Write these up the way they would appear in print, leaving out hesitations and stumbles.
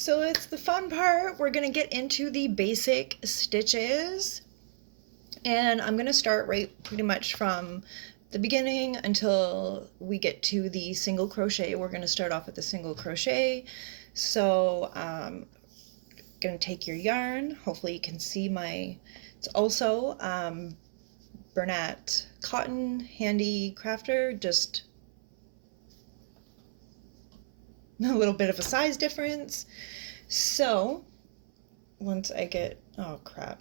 So it's the fun part. We're gonna get into the basic stitches, and I'm gonna start right pretty much from the beginning until we get to the single crochet. We're gonna start off with the single crochet. So gonna take your yarn. Hopefully you can see it's also Bernat cotton handy crafter, just a little bit of a size difference. So once I get, oh crap,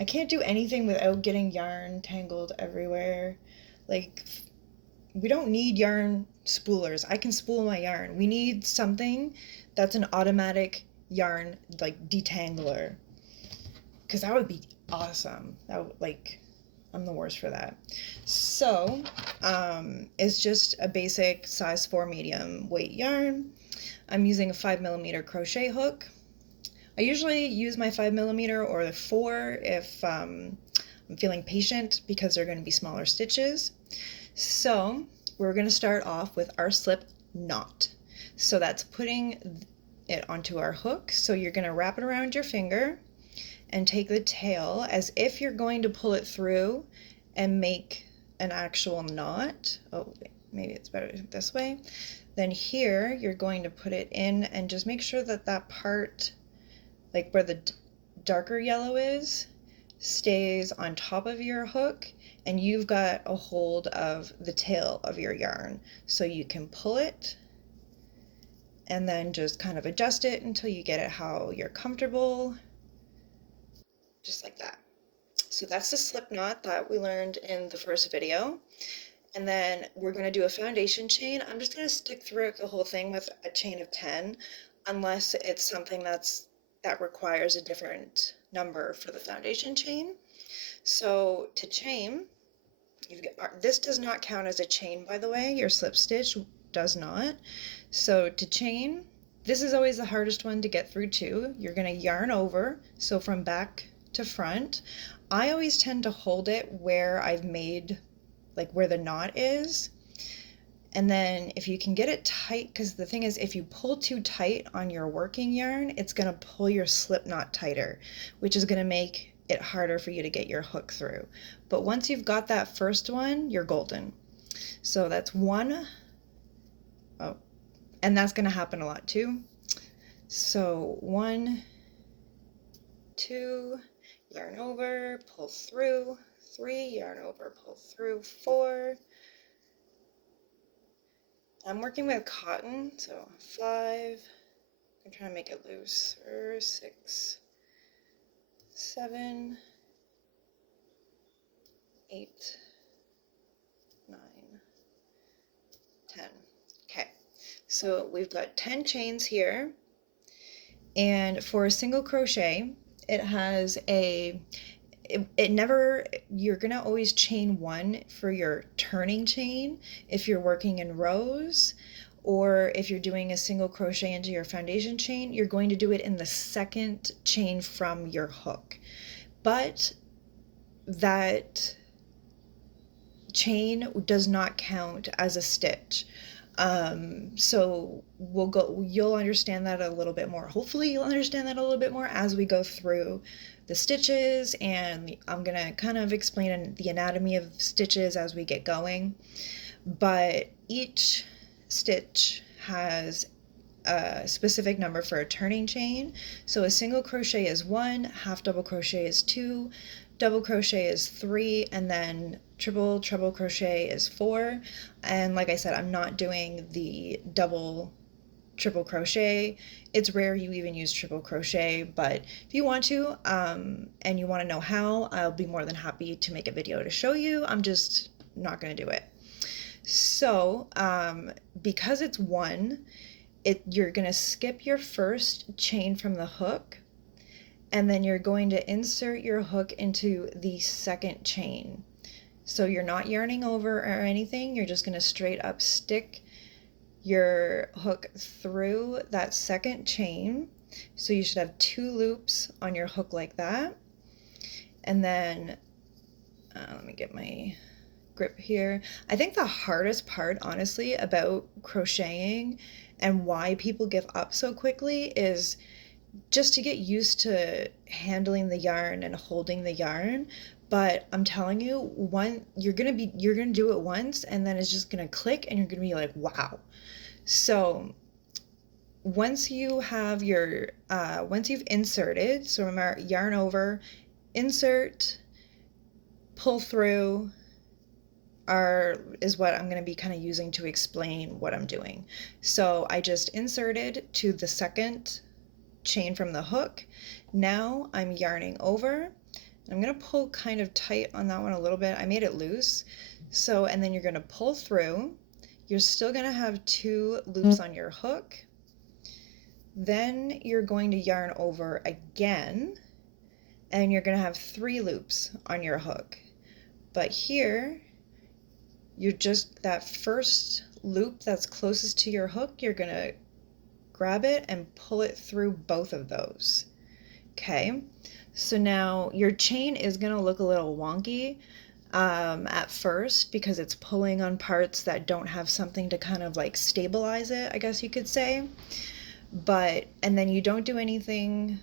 I can't do anything without getting yarn tangled everywhere. Like, we don't need yarn spoolers. I can spool my yarn. We need something that's an automatic yarn, like, detangler. Because that would be awesome. I'm the worst for that. So, it's just a basic size 4 medium weight yarn. I'm using a 5mm crochet hook. I usually use my 5mm or the 4 if I'm feeling patient, because they're going to be smaller stitches. So we're going to start off with our slip knot. So that's putting it onto our hook. So you're going to wrap it around your finger and take the tail as if you're going to pull it through and make an actual knot. Oh, maybe it's better this way. Then here you're going to put it in and just make sure that that part, like where the darker yellow is, stays on top of your hook, and you've got a hold of the tail of your yarn. So you can pull it and then just kind of adjust it until you get it how you're comfortable, just like that. So that's the slip knot that we learned in the first video. And then we're going to do a foundation chain. I'm just going to stick through the whole thing with a chain of 10, unless it's something that requires a different number for the foundation chain. So to chain, this does not count as a chain, by the way. Your slip stitch does not. So to chain, this is always the hardest one to get through too. You're going to yarn over, so from back to front. I always tend to hold it where I've made, like where the knot is. And then if you can get it tight, because the thing is, if you pull too tight on your working yarn, it's going to pull your slip knot tighter, which is going to make it harder for you to get your hook through. But once you've got that first one, you're golden. So that's one. Oh, and that's going to happen a lot too. So 1, 2, yarn over, pull through, 3, yarn over, pull through, 4. I'm working with cotton, so 5, I'm trying to make it loose, 6, 7, 8, 9, 10. Okay, so we've got 10 chains here, and for a single crochet, it has you're gonna always chain 1 for your turning chain if you're working in rows, or if you're doing a single crochet into your foundation chain, you're going to do it in the second chain from your hook. But that chain does not count as a stitch. So you'll understand that a little bit more. Hopefully you'll understand that a little bit more as we go through the stitches, and I'm gonna kind of explain the anatomy of stitches as we get going. But each stitch has a specific number for a turning chain. So a single crochet is 1, half double crochet is 2, double crochet is 3, and then triple crochet is 4. And like I said, I'm not doing the triple crochet. It's rare you even use triple crochet, but if you want to, and you want to know how, I'll be more than happy to make a video to show you. I'm just not going to do it. So because it's 1, you're going to skip your first chain from the hook, and then you're going to insert your hook into the second chain. So you're not yarning over or anything, you're just going to straight up stick your hook through that second chain. So you should have 2 loops on your hook like that. And then let me get my grip here. I think the hardest part, honestly, about crocheting and why people give up so quickly is just to get used to handling the yarn and holding the yarn. But I'm telling you, you're gonna do it once, and then it's just gonna click, and you're gonna be like, wow. So once you've inserted, so remember, yarn over, insert, pull through is what I'm going to be kind of using to explain what I'm doing. So I just inserted to the second chain from the hook. Now I'm yarning over. I'm going to pull kind of tight on that one a little bit. I made it loose. So, and then you're going to pull through. You're still going to have 2 loops on your hook. Then you're going to yarn over again, and you're going to have 3 loops on your hook. But here, you're just, that first loop that's closest to your hook, you're going to grab it and pull it through both of those. Okay, so now your chain is going to look a little wonky at first because it's pulling on parts that don't have something to kind of like stabilize it, I guess you could say. But, and then you don't do anything,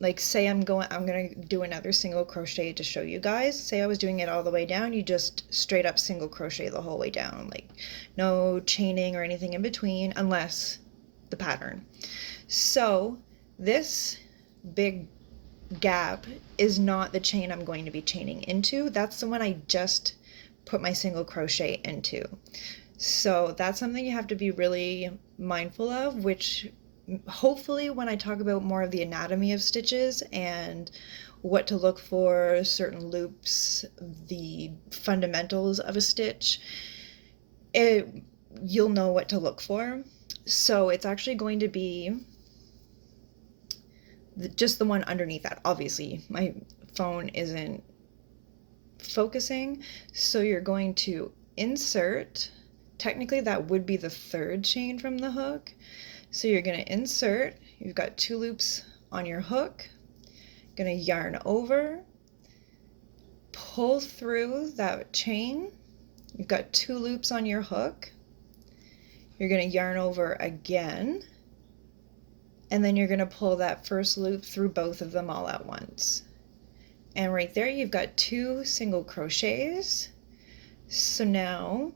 like say I'm going to do another single crochet to show you guys. Say I was doing it all the way down, you just straight up single crochet the whole way down, like no chaining or anything in between unless the pattern. So this big gap is not the chain I'm going to be chaining into. That's the one I just put my single crochet into. So that's something you have to be really mindful of, which hopefully when I talk about more of the anatomy of stitches and what to look for, certain loops, the fundamentals of a stitch, you'll know what to look for. So it's actually going to be just the one underneath that. Obviously my phone isn't focusing, so you're going to insert, technically that would be the 3rd chain from the hook. So you're going to insert, you've got 2 loops on your hook, going to yarn over, pull through that chain, you've got 2 loops on your hook, you're going to yarn over again, and then you're going to pull that first loop through both of them all at once. And right there you've got 2 single crochets. So now,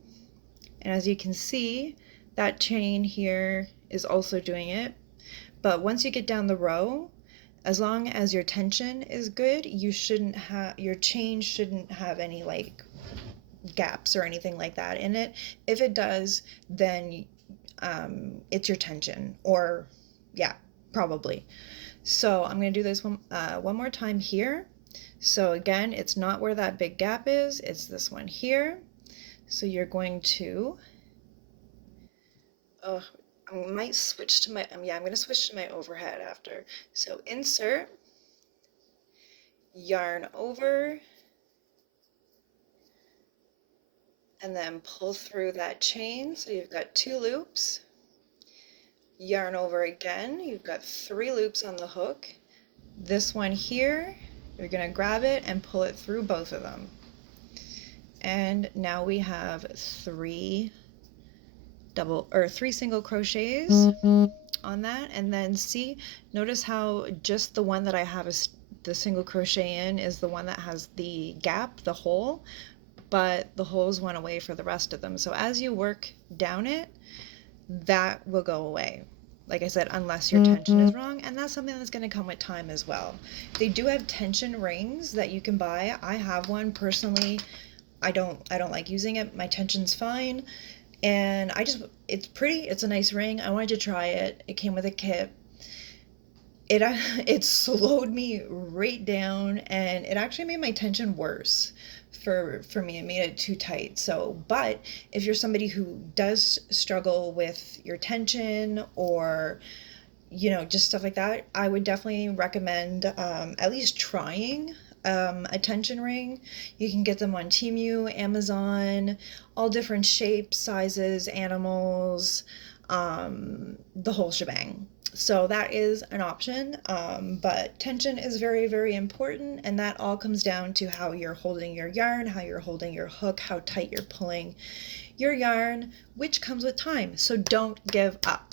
and as you can see, that chain here is also doing it. But once you get down the row, as long as your tension is good, your chain shouldn't have any like gaps or anything like that in it. If it does, then it's your tension, or yeah, probably. So I'm going to do this one more time here. So again, it's not where that big gap is, it's this one here. So you're going to, I might switch to my, yeah, I'm going to switch to my overhead after. So insert, yarn over, and then pull through that chain. So you've got 2 loops, yarn over again, you've got 3 loops on the hook. This one here, you're going to grab it and pull it through both of them. And now we have 3 single crochets on that. And then notice how just the one that I have the single crochet in is the one that has the gap, the hole, but the holes went away for the rest of them. So as you work down it, that will go away. Like I said, unless your tension is wrong, and that's something that's going to come with time as well. They do have tension rings that you can buy. I have one personally. I don't like using it. My tension's fine. And it's pretty, it's a nice ring. I wanted to try it. It came with a kit. It slowed me right down, and it actually made my tension worse for me. It made it too tight. So, but if you're somebody who does struggle with your tension or, just stuff like that, I would definitely recommend at least trying a tension ring. You can get them on Temu, Amazon, all different shapes, sizes, animals, the whole shebang. So that is an option, but tension is very, very important, and that all comes down to how you're holding your yarn, how you're holding your hook, how tight you're pulling your yarn, which comes with time. So don't give up.